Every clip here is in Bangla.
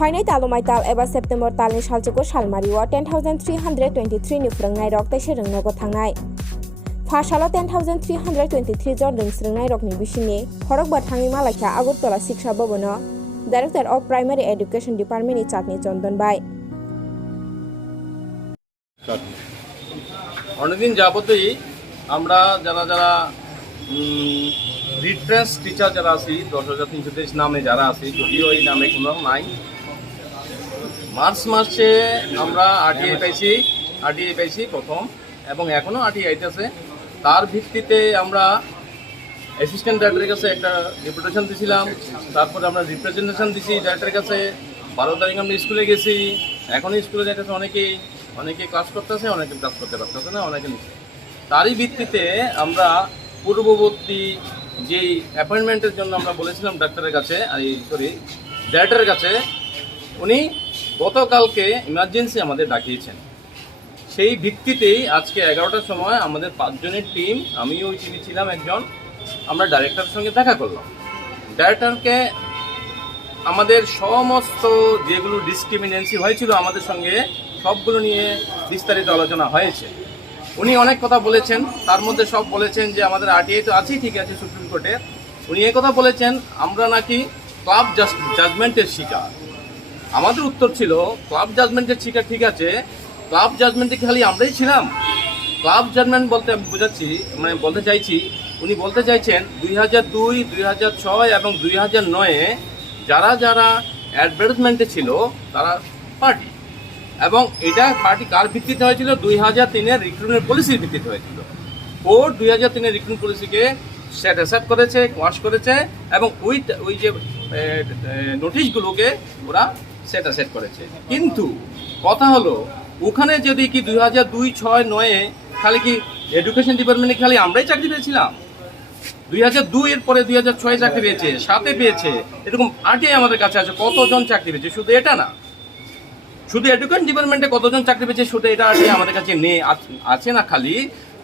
China talumai tal eba September talni salchuko salmariwa 10,323 ni phrangnai rok tei se rungnago thangnai. Phasalo 10,323 jon rungsrungnai rokni bisini horok bathangi malakha Agartala Shiksha Bhabono Director of Primary Education Department ni Chatni Chandan Bai. অনেকদিন যাবতই আমরা যারা রিট্রেন্স টিচার যারা আছি 10,323 নামে যারা আছি যদিও এই নামে কোনো নাই মার্চ মাসে আমরা আরটিআই পাইছি প্রথম এবং এখনও আরটিআই আইতেছে তার ভিত্তিতে আমরা অ্যাসিস্ট্যান্ট ডাইরেক্টরের কাছে একটা ডেপুটেশন দিয়েছিলাম তারপরে আমরা রিপ্রেজেন্টেশন দিয়েছি ডাইরেক্টরের কাছে 12 তারিখ আমরা স্কুলে গেছি এখনও স্কুলে যাইতেছে অনেকে ক্লাস করতেছে অনেকে ক্লাস করতে পারতেছে না অনেকে নিচ্ছে তারই ভিত্তিতে আমরা পূর্ববর্তী যেই অ্যাপয়েন্টমেন্টের জন্য আমরা বলেছিলাম ডাক্তারের কাছে ডাইরেক্টরের কাছে উনি গতকালকে ইমার্জেন্সি আমাদের ডাকিয়েছেন সেই ভিত্তিতেই আজকে 11টার সময় আমাদের 5 জনের টিম আমিও ওই টিমে ছিলাম একজন আমরা ডাইরেক্টরের সঙ্গে দেখা করলাম ডাইরেক্টরকে আমাদের সমস্ত যেগুলো ডিসক্রিমিনেন্সি হয়েছিল আমাদের সঙ্গে সবগুলো নিয়ে বিস্তারিত আলোচনা হয়েছে উনি অনেক কথা বলেছেন তার মধ্যে সব বলেছেন যে আমাদের আরটিআই তো আছেই ঠিক আছে সুপ্রিম কোর্টে উনি এই কথা বলেছেন আমরা নাকি ক্লাব জাজমেন্টের শিকার আমাদের উত্তর ছিল ক্লাব জাজমেন্টের শিকার ঠিক আছে ক্লাব জাজমেন্টে খালি আমরাই ছিলাম ক্লাব জাজমেন্ট বলতে আমি বোঝাচ্ছি বলতে চাইছি উনি বলতে চাইছেন 2002, 2006 এবং 2009-এ যারা অ্যাডভার্টাইজমেন্টে ছিল তারা পার্টি এবং এটা পার্টি কার ভিত্তিতে হয়েছিল 2003-এর রিক্রুটমেন্ট পলিসির ভিত্তিতে হয়েছিল কোর্ট 2003-এর রিক্রুটমেন্ট পলিসিকে সেট অ্যাসেপ্ট করেছে কোয়াশ করেছে এবং ওই যে নোটিশগুলোকে ওরা সেট অ্যাসেপ্ট করেছে কিন্তু কথা হলো ওখানে যদি কি 2002, 6, 9-এ খালি কি এডুকেশন ডিপার্টমেন্টে খালি আমরাই চাকরি পেয়েছিলাম 2002-এর পরে 2006-এ চাকরি পেয়েছে 7-এ পেয়েছে এরকম আরটিআই আমাদের কাছে আছে কতজন চাকরি পেয়েছে শুধু এটা না শুধু এডুকেশন ডিপার্টমেন্টে কতজন চাকরি পেয়েছে শুধু এটা আমাদের কাছে নেই আছে না খালি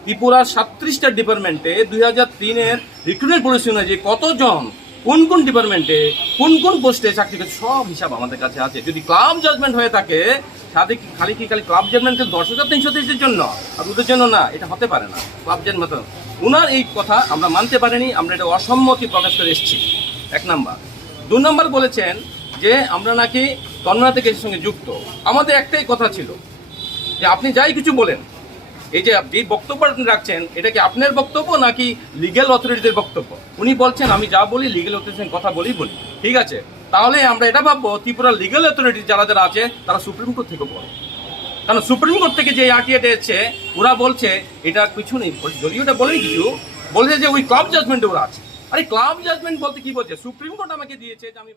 ত্রিপুরার 37টা ডিপার্টমেন্টে 2003-এর রিক্রুটমেন্ট পলিসি অনুযায়ী কতজন কোন ডিপার্টমেন্টে কোন পোস্টে চাকরি পেয়েছে সব হিসাব আমাদের কাছে আছে যদি ক্লাব জাজমেন্ট হয়ে থাকে সাথে খালি ক্লাব জাজমেন্ট 10,323-এর জন্য আর ওদের জন্য না এটা হতে পারে না ক্লাব জাজমেন্ট ওনার এই কথা আমরা মানতে পারিনি আমরা এটা অসম্মতি প্রকাশ করে এসেছি 1 নাম্বার 2 নাম্বার বলেছেন যে আমরা নাকি তন্ময়তা কেসের সঙ্গে যুক্ত আমাদের একটাই কথা ছিল যে আপনি যাই কিছু বলেন এই যে বক্তব্য আপনি রাখছেন এটা কি আপনার বক্তব্য নাকি লিগ্যাল অথরিটিদের বক্তব্য উনি বলছেন আমি যা বলি লিগ্যাল অথরিটির সঙ্গে কথা বলি ঠিক আছে তাহলে আমরা এটা ভাববো ত্রিপুরার লিগ্যাল অথরিটি যারা আছে তারা সুপ্রিম কোর্ট থেকে পড়ে কারণ সুপ্রিম কোর্ট থেকে যে আরটিআইটা এসেছে ওরা বলছে এটা কিছু নেই যদিও ওটা বলেনি কিছু বলছে যে ওই ক্লাব জাজমেন্টে ওরা আছে আরে ক্লাব জাজমেন্ট বলতে কি বলছে সুপ্রিম কোর্ট আমাকে দিয়েছে যে আমি